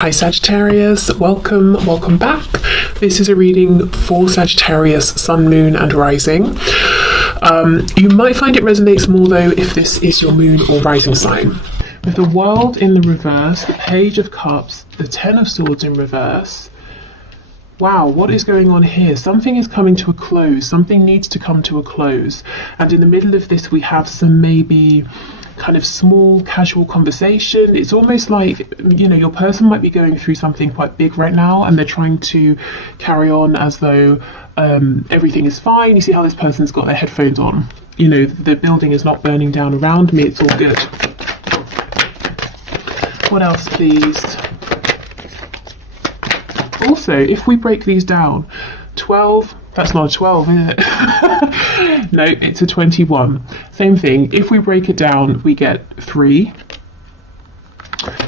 Hi Sagittarius, welcome back. This is a reading for Sagittarius Sun, Moon and Rising. You might find it resonates more though if this is your Moon or Rising sign. With the World in the reverse, the Page of Cups, the Ten of Swords in reverse. Wow, what is going on here? Something is coming to a close, something needs to come to a close. And in the middle of this we have some maybe kind of small casual conversation. It's almost like, you know, your person might be going through something quite big right now and they're trying to carry on as though everything is fine. You see how this person's got their headphones on. You know, the building is not burning down around me, it's all good. What else, please? Also, if we break these down, 12, that's not a 12, is it? No, it's a 21. Same thing. If we break it down, we get 3.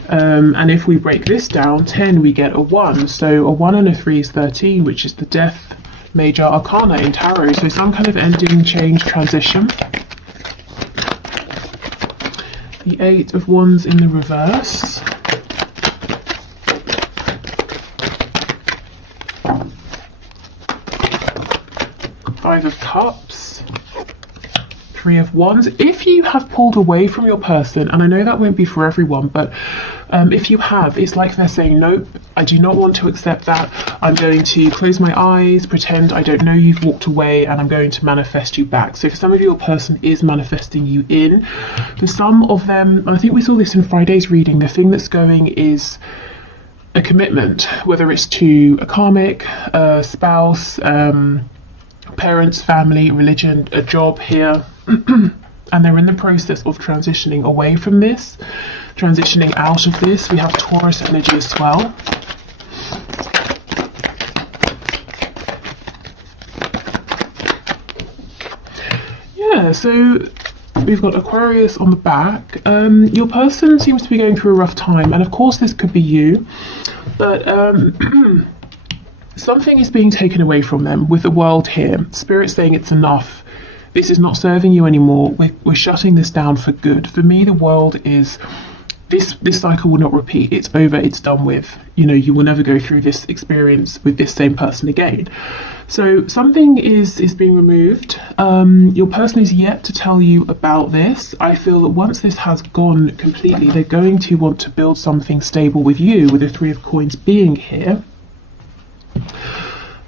And if we break this down, 10, we get a 1. So a 1 and a 3 is 13, which is the Death Major Arcana in Tarot. So some kind of ending, change, transition. The 8 of Wands in the reverse. Five of Cups, 3 of Wands. If you have pulled away from your person, and I know that won't be for everyone, but if you have, it's like they're saying, nope, I do not want to accept that. I'm going to close my eyes, pretend I don't know you've walked away, and I'm going to manifest you back. So for some of you, your person is manifesting you in. For some of them, and I think we saw this in Friday's reading, the thing that's going is a commitment, whether it's to a karmic, a spouse, parents, family, religion, a job here, and they're in the process of transitioning away from this, transitioning out of this. We have Taurus energy as well. Yeah, so we've got Aquarius on the back. Your person seems to be going through a rough time, and of course this could be you, but something is being taken away from them with the World here. Spirit saying it's enough. This is not serving you anymore. We're shutting this down for good. For me, the World is, this cycle will not repeat. It's over, it's done with. You know, you will never go through this experience with this same person again. So something is being removed. Your person is yet to tell you about this. I feel that once this has gone completely, they're going to want to build something stable with you, with the 3 of Coins being here.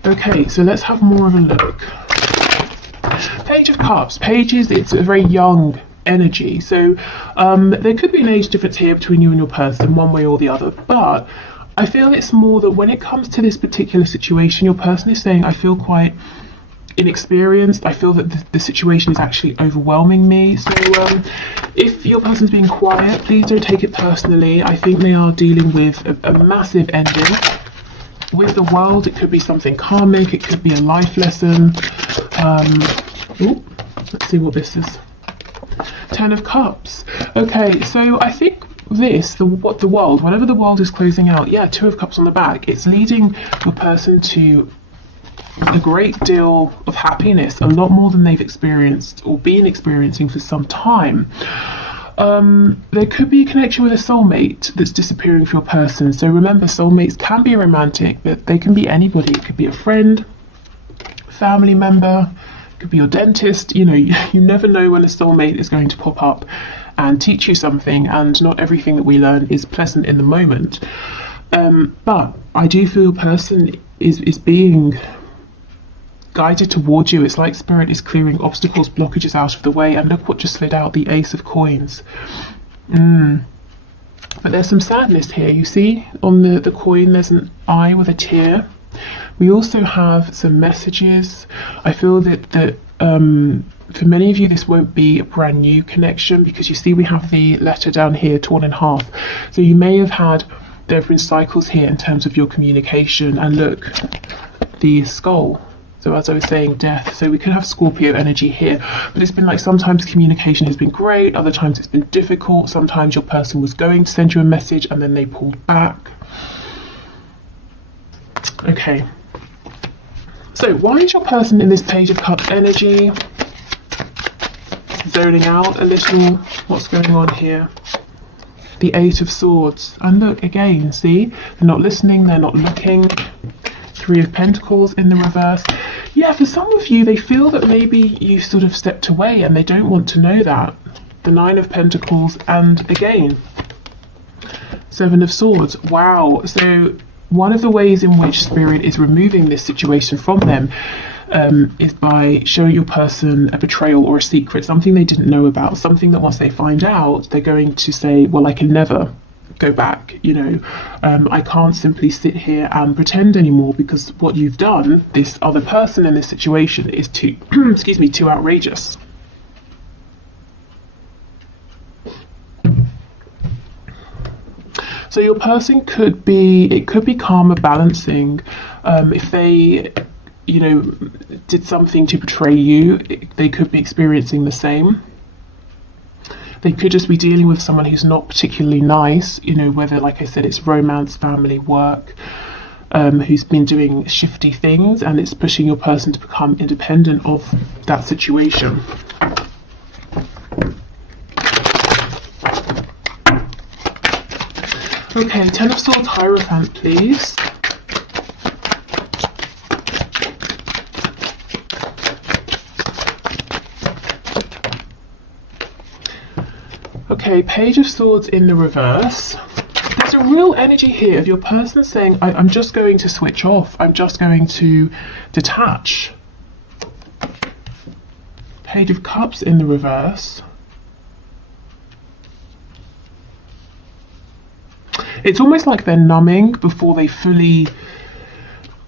Okay, so let's have more of a look. Page of Cups. Pages, it's a very young energy. So there could be an age difference here between you and your person, one way or the other. But I feel it's more that when it comes to this particular situation, your person is saying, I feel quite inexperienced. I feel that the situation is actually overwhelming me. So if your person's being quiet, please don't take it personally. I think they are dealing with a massive ending. With the World, it could be something karmic, it could be a life lesson. Let's see what this is. 10 of Cups. Okay, so I think this, the World, whenever the World is closing out, yeah, 2 of Cups on the back, it's leading your person to a great deal of happiness, a lot more than they've experienced or been experiencing for some time. There could be a connection with a soulmate that's disappearing for your person. So remember, soulmates can be romantic, but they can be anybody. It could be a friend, family member, it could be your dentist. You know, you never know when a soulmate is going to pop up and teach you something, and not everything that we learn is pleasant in the moment. But I do feel your person is being guided towards you. It's like Spirit is clearing obstacles, blockages out of the way. And look what just slid out, the Ace of Coins. But there's some sadness here. You see on the coin there's an eye with a tear. We also have some messages. I feel that for many of you this won't be a brand new connection, because you see we have the letter down here torn in half. So you may have had different cycles here in terms of your communication. And look, the skull. So as I was saying, death. So we could have Scorpio energy here, but it's been like sometimes communication has been great, other times it's been difficult. Sometimes your person was going to send you a message and then they pulled back. Okay. So why is your person in this Page of Cups energy? Zoning out a little. What's going on here? the Eight of Swords. And look, again, see? They're not listening, they're not looking. Three of Pentacles in the reverse. Yeah, for some of you, they feel that maybe you sort of stepped away and they don't want to know that. The Nine of Pentacles, and again, Seven of Swords. Wow. So one of the ways in which Spirit is removing this situation from them is by showing your person a betrayal or a secret, something they didn't know about, something that once they find out, they're going to say, well, I can never go back, you know, I can't simply sit here and pretend anymore, because what you've done, this other person in this situation, is too, excuse me, too outrageous. So your person could be, it could be karma balancing. If they, you know, did something to betray you, they could be experiencing the same. They could just be dealing with someone who's not particularly nice, you know, whether, like I said, it's romance, family, work, who's been doing shifty things, and it's pushing your person to become independent of that situation. Okay, Ten of Swords, Hierophant, please. Okay, Page of Swords in the reverse. There's a real energy here of your person saying, I'm just going to switch off. I'm just going to detach. Page of Cups in the reverse. It's almost like they're numbing before they fully,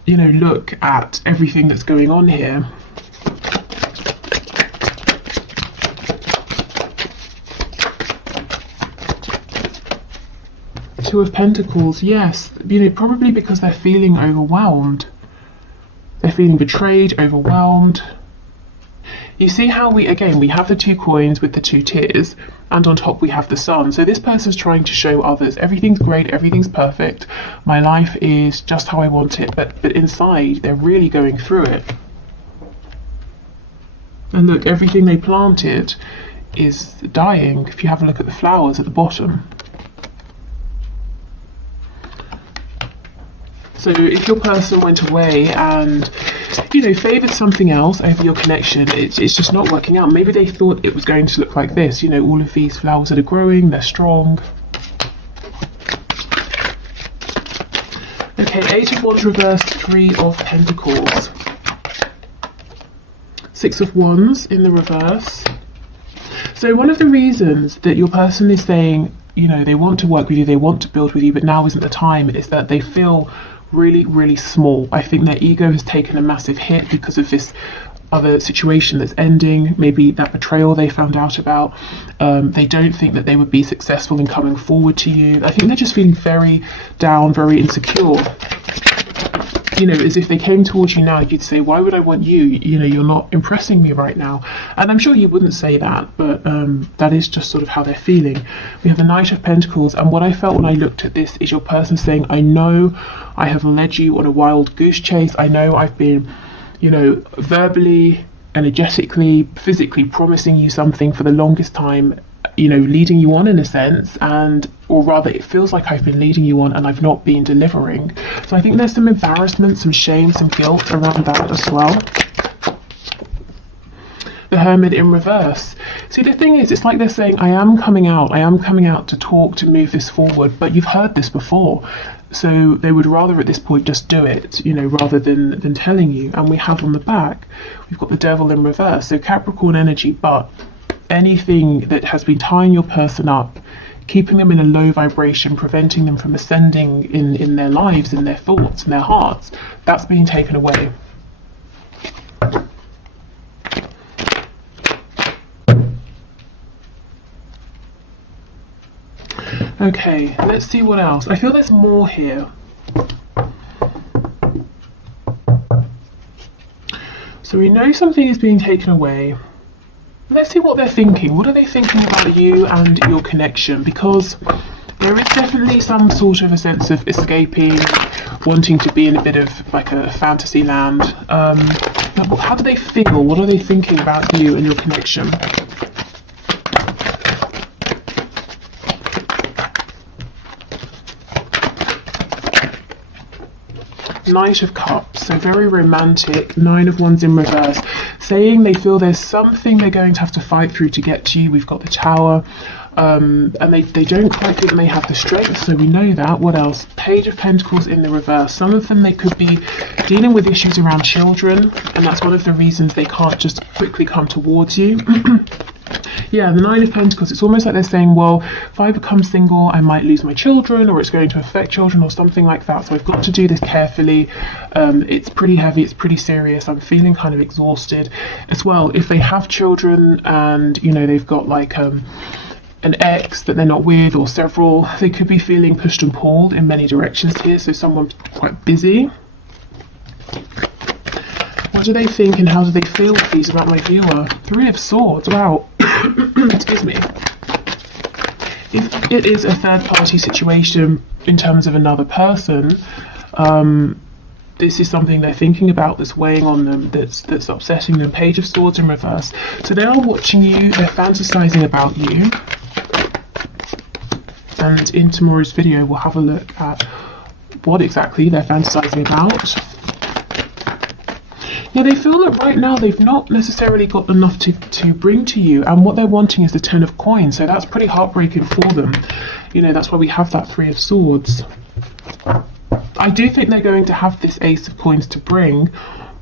you know, look at everything that's going on here. Two of Pentacles, yes, you know, probably because they're feeling overwhelmed. They're feeling betrayed, overwhelmed. You see how we have the two coins with the two tears, and on top we have the sun. So this person's trying to show others everything's great, everything's perfect, my life is just how I want it, but inside they're really going through it. And look, everything they planted is dying. If you have a look at the flowers at the bottom. So if your person went away and, you know, favoured something else over your connection, it's just not working out. Maybe they thought it was going to look like this, you know, all of these flowers that are growing, they're strong. Okay, Eight of Wands reversed, Three of Pentacles. Six of Wands in the reverse. So one of the reasons that your person is saying, you know, they want to work with you, they want to build with you, but now isn't the time, is that they feel really, really small. I think their ego has taken a massive hit because of this other situation that's ending, maybe that betrayal they found out about. They don't think that they would be successful in coming forward to you. I think they're just feeling very down, very insecure. You know, as if they came towards you now, you'd say, why would I want you? You know, you're not impressing me right now. And I'm sure you wouldn't say that, but that is just sort of how they're feeling. We have the Knight of Pentacles, and what I felt when I looked at this is your person saying, I know I have led you on a wild goose chase. I know I've been, you know, verbally, energetically, physically promising you something for the longest time, you know, leading you on in a sense, and or rather it feels like I've been leading you on and I've not been delivering. So I think there's some embarrassment, some shame, some guilt around that as well. The Hermit in reverse. See, the thing is, it's like they're saying, I am coming out to talk, to move this forward, but you've heard this before. So they would rather at this point just do it, you know, rather than telling you. And we have on the back, we've got the Devil in reverse. So Capricorn energy, but anything that has been tying your person up, keeping them in a low vibration, preventing them from ascending in their lives, in their thoughts, in their hearts, that's being taken away. Okay, let's see what else. I feel there's more here. So we know something is being taken away. Let's see what they're thinking. What are they thinking about you and your connection? Because there is definitely some sort of a sense of escaping, wanting to be in a bit of like a fantasy land. How do they feel? What are they thinking about you and your connection? Knight of Cups, so very romantic. Nine of Wands in reverse, saying they feel there's something they're going to have to fight through to get to you. We've got the Tower, and they don't quite feel they may have the strength, so we know that. What else? Page of Pentacles in the reverse. Some of them, they could be dealing with issues around children, and that's one of the reasons they can't just quickly come towards you. Yeah, the Nine of Pentacles, it's almost like they're saying, well, if I become single, I might lose my children, or it's going to affect children, or something like that. So I've got to do this carefully. It's pretty heavy, it's pretty serious. I'm feeling kind of exhausted as well. If they have children and, you know, they've got like an ex that they're not with, or several, they could be feeling pushed and pulled in many directions here. So someone's quite busy. What do they think and how do they feel, please, about my viewer? Three of Swords, wow. Excuse me. If it is a third-party situation in terms of another person, this is something they're thinking about, that's weighing on them, that's upsetting them. Page of Swords in reverse. So they are watching you, they're fantasizing about you. And in tomorrow's video, we'll have a look at what exactly they're fantasizing about. Yeah, they feel that right now they've not necessarily got enough to bring to you, and what they're wanting is the Ten of Coins, so that's pretty heartbreaking for them. You know, that's why we have that Three of Swords. I do think they're going to have this Ace of Coins to bring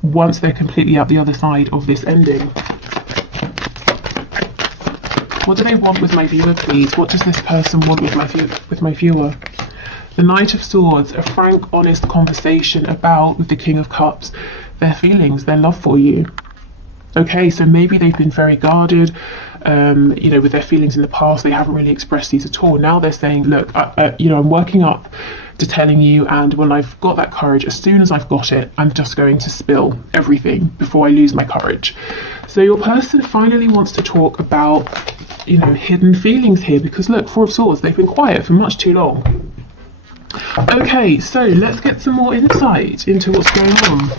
once they're completely out the other side of this ending. What do they want with my viewer, please? What does this person want with my viewer? The Knight of Swords, a frank, honest conversation about, with the King of Cups, their feelings, their love for you. Okay, so maybe they've been very guarded, you know, with their feelings in the past. They haven't really expressed these at all. Now they're saying, look, you know, I'm working up to telling you, and when I've got that courage, as soon as I've got it, I'm just going to spill everything before I lose my courage. So your person finally wants to talk about, you know, hidden feelings here, because look, Four of Swords, they've been quiet for much too long. Okay, so let's get some more insight into what's going on.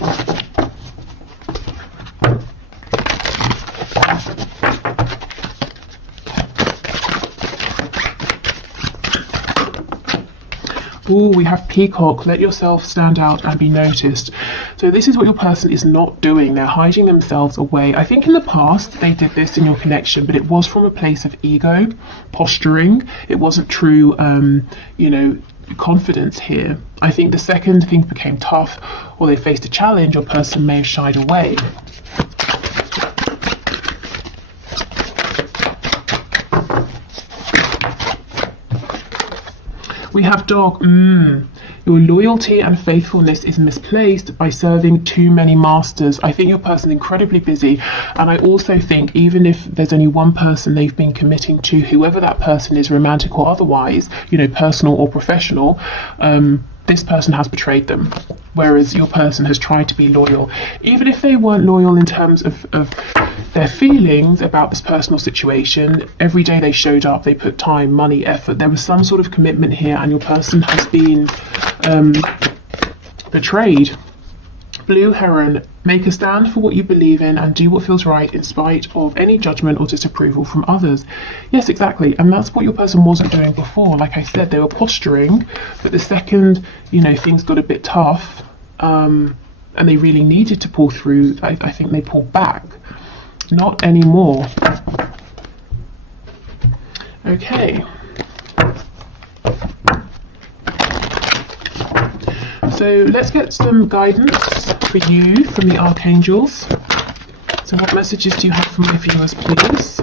Oh, we have Peacock. Let yourself stand out and be noticed. So this is what your person is not doing. They're hiding themselves away. I think in the past they did this in your connection, but it was from a place of ego, posturing. It wasn't true, you know, confidence here. I think the second things became tough, or they faced a challenge, your person may have shied away. We have Dog. Your loyalty and faithfulness is misplaced by serving too many masters. I think your person's incredibly busy, and I also think even if there's only one person they've been committing to, whoever that person is, romantic or otherwise, you know, personal or professional, this person has betrayed them, whereas your person has tried to be loyal. Even if they weren't loyal in terms of their feelings about this personal situation, every day they showed up, they put time, money, effort. There was some sort of commitment here, and your person has been betrayed. Blue Heron, make a stand for what you believe in and do what feels right in spite of any judgment or disapproval from others. Yes, exactly, and that's what your person wasn't doing before. Like I said, they were posturing, but the second, you know, things got a bit tough, and they really needed to pull through, I think they pulled back. Not anymore. Okay. So let's get some guidance for you from the archangels. So what messages do you have for my viewers, please?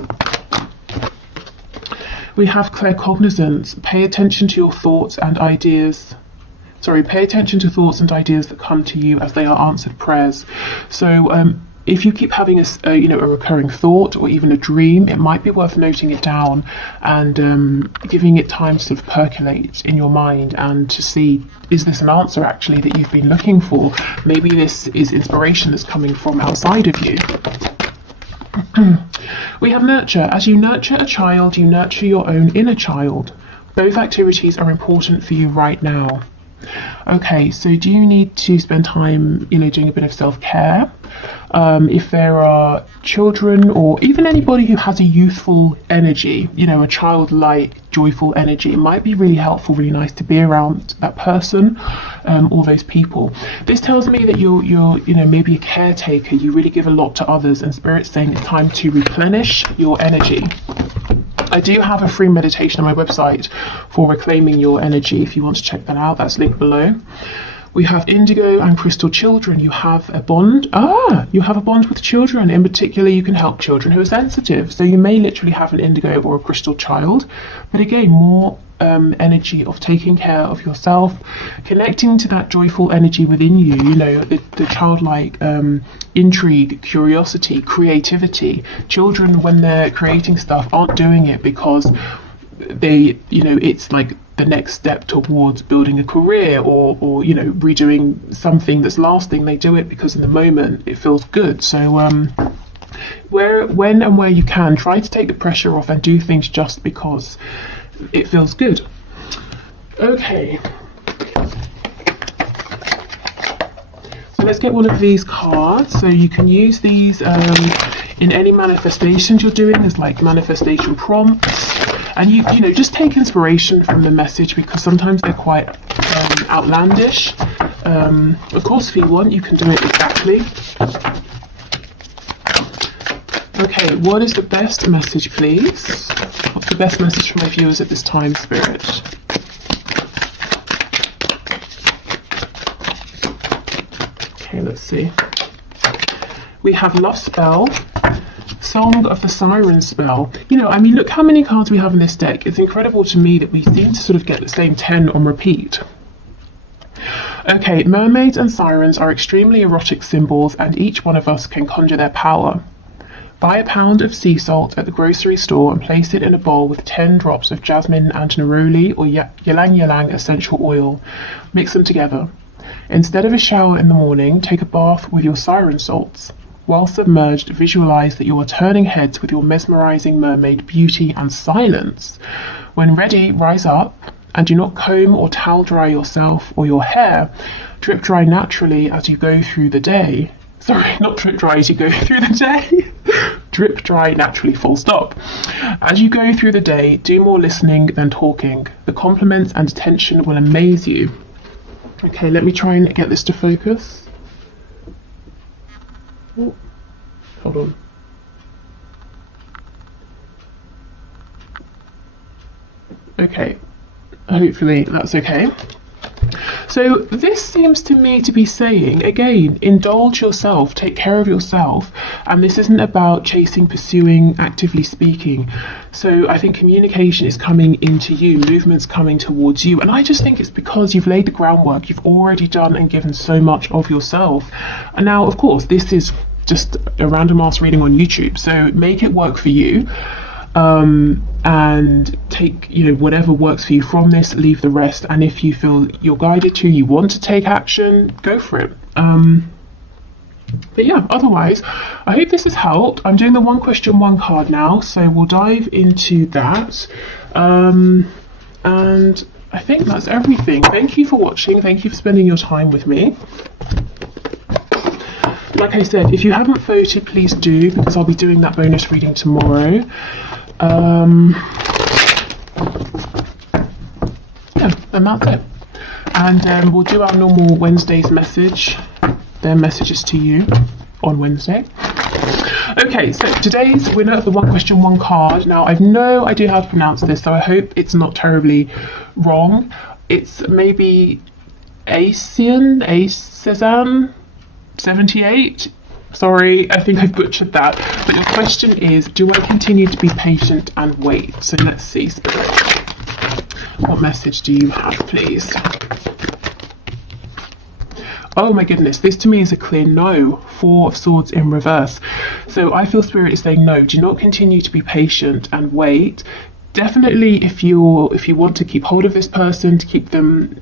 We have claircognizance. Pay attention to your thoughts and ideas. Pay attention to thoughts and ideas that come to you as they are answered prayers. So if you keep having a recurring thought or even a dream, it might be worth noting it down and giving it time to sort of percolate in your mind and to see, is this an answer actually that you've been looking for? Maybe this is inspiration that's coming from outside of you. We have nurture. As you nurture a child, you nurture your own inner child. Both activities are important for you right now. Okay, so do you need to spend time, doing a bit of self-care? If there are children or even anybody who has a youthful energy, a childlike, joyful energy, it might be really helpful, really nice to be around that person or those people. This tells me that you're maybe a caretaker. You really give a lot to others, and Spirit's saying it's time to replenish your energy. I do have a free meditation on my website for reclaiming your energy. If you want to check that out, that's linked below. We have indigo and crystal children. You have a bond. You have a bond with children. In particular, you can help children who are sensitive. So you may literally have an indigo or a crystal child. But again, more energy of taking care of yourself, connecting to that joyful energy within you, the childlike intrigue, curiosity, creativity. Children, when they're creating stuff, aren't doing it because they, it's like the next step towards building a career or redoing something that's lasting. They do it because in the moment it feels good. So when and where you can, try to take the pressure off and do things just because it feels good. Okay, so let's get one of these cards. So you can use these in any manifestations you're doing. There's like manifestation prompts, and you just take inspiration from the message, because sometimes they're quite outlandish. Of course, if you want, you can do it exactly. Okay, what is the best message, please? What's the best message for my viewers at this time, Spirit? Okay, let's see. We have Love Spell, Song of the Siren Spell. Look how many cards we have in this deck. It's incredible to me that we seem to sort of get the same 10 on repeat. Okay, mermaids and sirens are extremely erotic symbols, and each one of us can conjure their power. Buy a pound of sea salt at the grocery store and place it in a bowl with 10 drops of jasmine and neroli or ylang ylang essential oil. Mix them together. Instead of a shower in the morning, take a bath with your siren salts. While submerged, visualize that you are turning heads with your mesmerizing mermaid beauty and silence. When ready, rise up and do not comb or towel dry yourself or your hair. Drip dry naturally as you go through the day. Sorry, not drip dry as you go through the day. Drip dry naturally, full stop. As you go through the day, do more listening than talking. The compliments and attention will amaze you. Okay, let me try and get this to focus. Oh, hold on. Okay, hopefully that's okay. So this seems to me to be saying, again, indulge yourself, take care of yourself, and this isn't about chasing, pursuing, actively speaking. So I think communication is coming into you, movement's coming towards you, and I just think it's because you've laid the groundwork, you've already done and given so much of yourself. And now, of course, this is just a random ass reading on YouTube, so make it work for you. And take whatever works for you from this, leave the rest, and if you feel you're guided to, you want to take action, go for it. But yeah, otherwise I hope this has helped. I'm doing the one question one card now, so we'll dive into that, and I think that's everything. Thank you for watching, thank you for spending your time with me. Like I said, if you haven't voted, please do, because I'll be doing that bonus reading tomorrow. Yeah, and that's it. And we'll do our normal Wednesday's message, their messages to you on Wednesday. Okay, so today's winner of the one question one card. Now, I've no idea how to pronounce this, so I hope it's not terribly wrong. It's maybe Cezanne 78. Sorry, I think I've butchered that. But your question is, do I continue to be patient and wait? So let's see, Spirit. What message do you have, please? Oh my goodness, this to me is a clear no. 4 of Swords in reverse. So I feel Spirit is saying no, do not continue to be patient and wait. Definitely if you want to keep hold of this person, to keep them,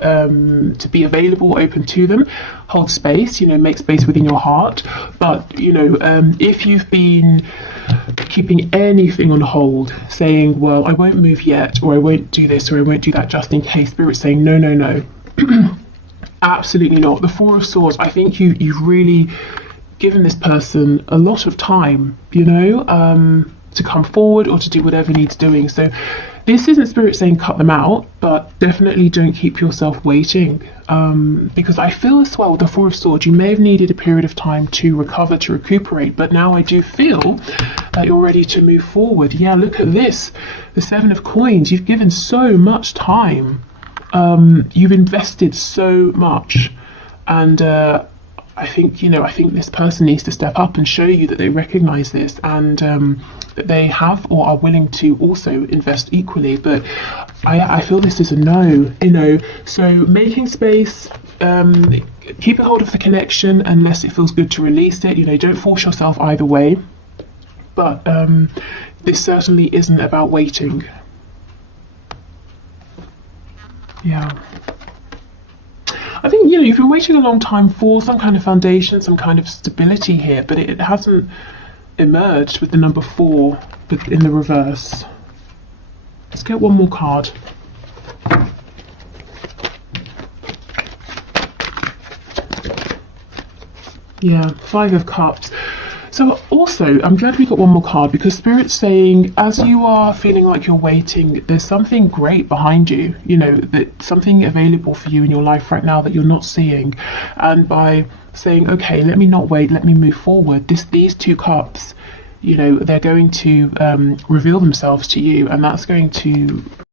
to be available, open to them, hold space, make space within your heart. But if you've been keeping anything on hold, saying, well, I won't move yet, or I won't do this, or I won't do that, just in case, Spirit's saying no, no, no. Absolutely not. The Four of Swords, I think you've really given this person a lot of time, to come forward or to do whatever needs doing. So this isn't Spirit saying cut them out, but definitely don't keep yourself waiting, because I feel as well with the Four of Swords, you may have needed a period of time to recover, to recuperate, but now I do feel that you're ready to move forward. Yeah, look at this, the Seven of Coins. You've given so much time, you've invested so much, and I think this person needs to step up and show you that they recognize this, and that they have or are willing to also invest equally. But I feel this is a no, so making space, keep a hold of the connection unless it feels good to release it, don't force yourself either way. But this certainly isn't about waiting. Yeah. I think, you've been waiting a long time for some kind of foundation, some kind of stability here, but it hasn't emerged with the number 4 in the reverse. Let's get one more card. Yeah, 5 of Cups. So also, I'm glad we got one more card, because Spirit's saying, as you are feeling like you're waiting, there's something great behind you, that something available for you in your life right now that you're not seeing. And by saying, okay, let me not wait, let me move forward, these 2 cups, they're going to reveal themselves to you, and that's going to